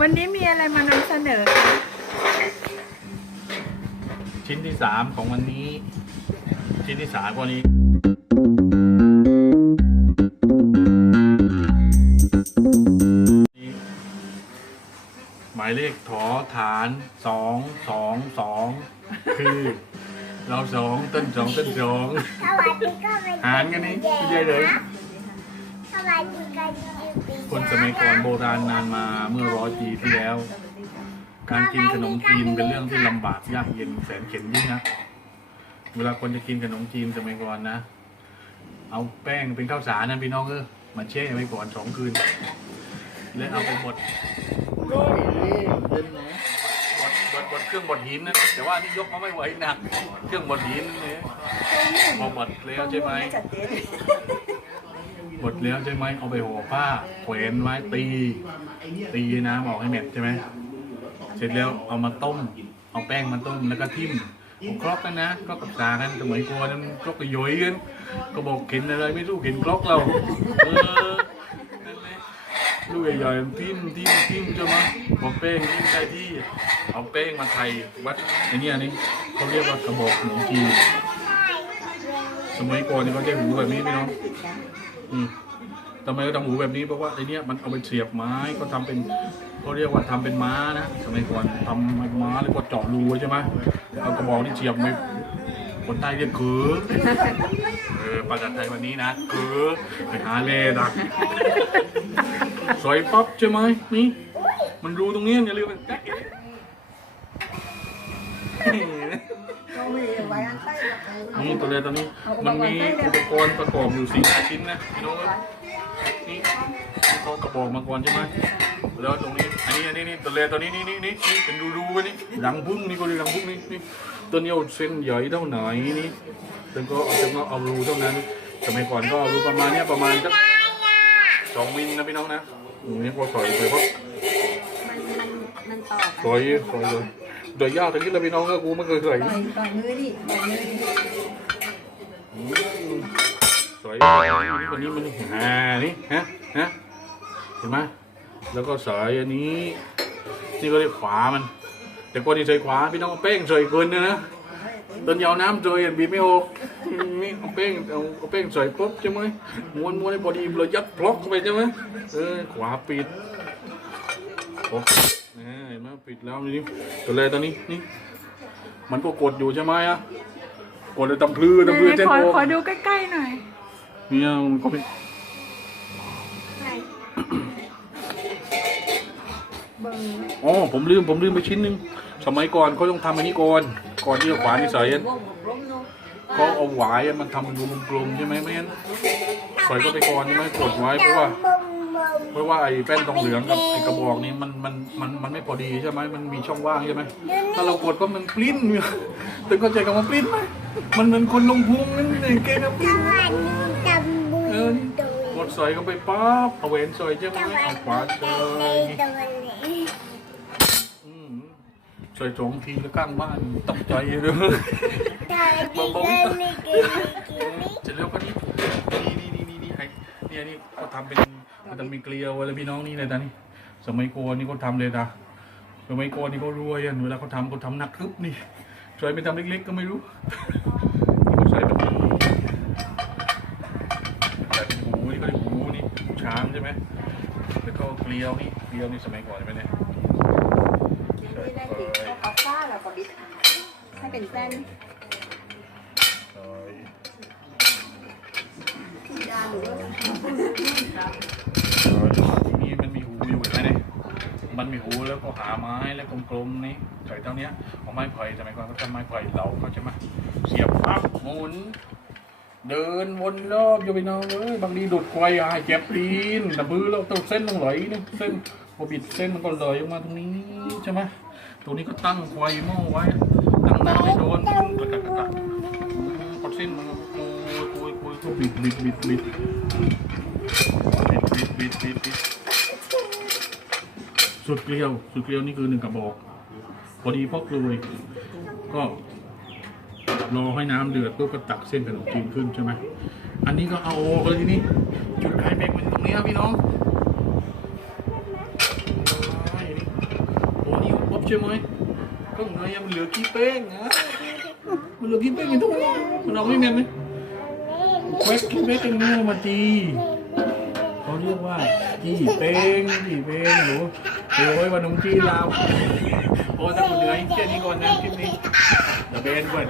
วันนี้มีอะไรมานำเสนอคะชิ้นที่สามของวันนี้ ชิ้นที่สามวันนี้หมายเลขถอฐานสองสองสองคือ เราสองต้นสองต้นสองสวัสดีก็เป็นหารกันนี่ไม่ใช่เลย สวัสดีกัน คนสมัยก่อนโบราณนานมาเมื่อร้อยปีที่แล้ว การกินขนมจีนเป็นเรื่องที่ลำบากยากเย็นแสนเข็ญยิ่งนะเวลาคนจะกินขนมจีนสมัยก่อนนะ เอาแป้งเป็นข้าวสารนะพี่น้องเออมาแช่ไว้ก่อนสองคืน แล้วเอาไปบดบดบดบดเครื่องบดหินนะแต่ว่านี่ยกมาไม่ไหวหนัก เครื่องบดหินนี่พอบดแล้วใช่ไหมบด มดแล้วใช่ไหมเอาไปห่อผ้าแขวนไว้ตี ตีน้ำออกให้เม็ดใช่ไหมเสร็จแล้วเอามาต้ม เอาแป้งมาต้มแล้วก็ทิ่มผมครอกกันนะครอกกับตากันสมัยก่อนนั้นครอกกับย้อยกันก็บอกเข็นอะไรไม่รู้เข็นครอกเราเออนั่นแหละลูกใหญ่ๆทิ่มทิ่มทิ่มใช่ไหมพอแป้งทิ่มได้ที่เอาแป้งมาไทยวัดไอ้นี่ยนี่เขาเรียกว่ากระบอกขนมจีนสมัยก่อนนี่เขาใช้หูแบบนี้พี่น้อง อืมทำไมเขาทำหูแบบนี้เพราะว่าไอเนี้ยมันเอาไปเสียบไม้ก็ทำเป็นเขาเรียกว่าทำเป็นม้านะสมัยก่อนทำเป็นม้าแล้วก็เจาะรูใช่ไหมเอากระบอกนี่เสียบไปคนใต้เรียกคือเออภาษาไทยวันนี้นะคือไปหาเล่ดักสวยปั๊บใช่ไหมนี่มันรูตรงนี้อย่าลืมมันแจ๊กเอ๋ นี่ตัวเล็กตัวนี้มันมีอุปกรณ์ประกอบอยู่สี่ห้าชิ้นนะพี่น้องเอ้ยนี่เขากระบอกมาก่อนใช่ไหมแล้วตรงนี้อันนี้อันนี้นี่ตัวเล็กตัวนี้นี่นี่นี่นี่เป็นรูรูๆไว้นี่หลังพุ่งนี่ก็เรียกหลังพุ่งนี่นี่ตัวนี้เอาเส้นใหญ่เท่าไหนนี่แล้วก็เอาแล้วก็เอารูเท่านั้นสมัยก่อนก็เอารูประมาณเนี้ยประมาณสักสองมิลนะพี่น้องนะอืมนี่พอสอยไปเพราะมันมันต่อสอยสอยเลย โดยยากแต่ที่เราพี่น้องก็กูไม่เคยใส่ต่อยต่อยมือดิต่อยมือดิสวยนี่คนนี้มันอ่านี่ฮะฮะเห็นไหมแล้วก็สายอันนี้นี่ก็เรียกขวามัน แต่ก่อนที่ใส่ขวาพี่น้องเอาแป้งใส่เกินนะนะตอนยาวน้ำใส่บีบไม่ออกนี่เอาแป้งเอาเอาแป้งใส่ปุ๊บใช่ไหมม้วนม้วนให้พอดีเรายัดพล็อกเข้าไปใช่ไหมเออขวาปิดโอ้นี่เห็นไหมปิดแล้วนี่ตัวเลยตอนนี้นี่มันก็กดอยู่ใช่ไหมอะกดเลยตำพลือตำพลือไหนเส้นๆขอโอขอดูใกล้ๆหน่อยเนี่ยมันก็เป็นอ๋อผมลืมผมลืมไปชิ้นหนึงสมัยก่อนเขาต้องทำอันนี้ก่อนก่อนที่จะขวานนี่ใส่อันเขาเอาหวายอะมันทำเป็นรูกลมๆใช่ไหมไม่งั้นใส่ก็ไปก่อนใช่ไหมกดไว้เพราะว่า เพราะว่าไอ้แป้นทองเหลืองกับไอ้กระบอกนี้มันมันมันมันไม่พอดีใช่ไหมมันมีช่องว่างใช่ไหมถ้าเรากดก็มันปลิ้นเนี่ยตึงเข้าใจกับมันปลิ้นไหมมันเหมือนคนลงพุงนั่นเองเกงปลิ้นเออนี่กดใส่เข้าไปปั๊บเอาแหวนใส่ใช่ไหมเอาขวาใส่อืมใส่สองทีแล้วข้างบ้านตกใจเลยเสร็จแล้วก็นี่นี่นี่นี่นี่ไอ้เนี่ยนี่เขาทำเป็น มันจะมีเกลียวอะไรพี่น้องนี่เลยนะนี่สมัยโกนนี่เขาทำเลยนะสมัยโกนนี่เขารวยอะเวลาเขาทำเขาทำหนักทึบนี่ใส่ไปทำเล็กๆก็ไม่รู้เขาใส่เป็นใส่เป็นหูนี่ก็เรียกหูนี่หูช้างใช่ไหมแล้วก็เกลียวนี่เกลียวนี่สมัยก่อนใช่ไหมเนี่ยนี่ได้ดิเอาฝ้าแล้วก็บิดให้เป็นเส้นใส่ดาหรือว่า นี่มันมีหูอยู่เห็นไหมเนี่ย มันมีหูแล้วก็หาไม้แล้วกลมๆนี่ใส่เท่าเนี้ยเอาไม้ไผ่สมัยก่อนเขาทำไม้ไผ่เหลาเขาใช่ไหมเสียบปั๊บหมุน เดินวนรอบอยู่ไปน้องเอ้ยบางทีดูดควายอะเจ็บปีนแต่บื้อแล้วตัวเส้นต้องไหลนี่เส้นพอบิดเส้นมันก็ไหลออกมาตรงนี้ใช่ไหมตัวนี้ก็ตั้งควายหม้อไว้ตั้งน้ำไม่โดนกระกักกระกักกดเส้นมันก็คุยคุยคุยบิดบิดบิดบิดบิดบิดบิดบิดบิด สุดเกลียว สุดเกลียวนี่คือหนึ่งกระบอก พอดีพอกเลยก็รอให้น้ำเดือดปุ๊บก็ตักเส้นขนมจีนขึ้นใช่ไหมอันนี้ก็เอาออกเลยทีนี้ จุดไข่เบรกมันตรงนี้ครับพี่น้องช่ไหมก็เนยมันเหลือขี้เป้งนะมันเหลือขี้เป้งอยู่ทุกวันมันเอาไม่แม่นไหมเควกขี้เป้งเนี่ยมาตี เขาเรียกว่าจีเป้งจีเป้งหนูเฮ้ยวไว้วันนุ่งจีลาวโอ้ตะกุเหนื่อยแค่นี้ก่อนนะคลิปนี้เดี๋ยวเบนก่อน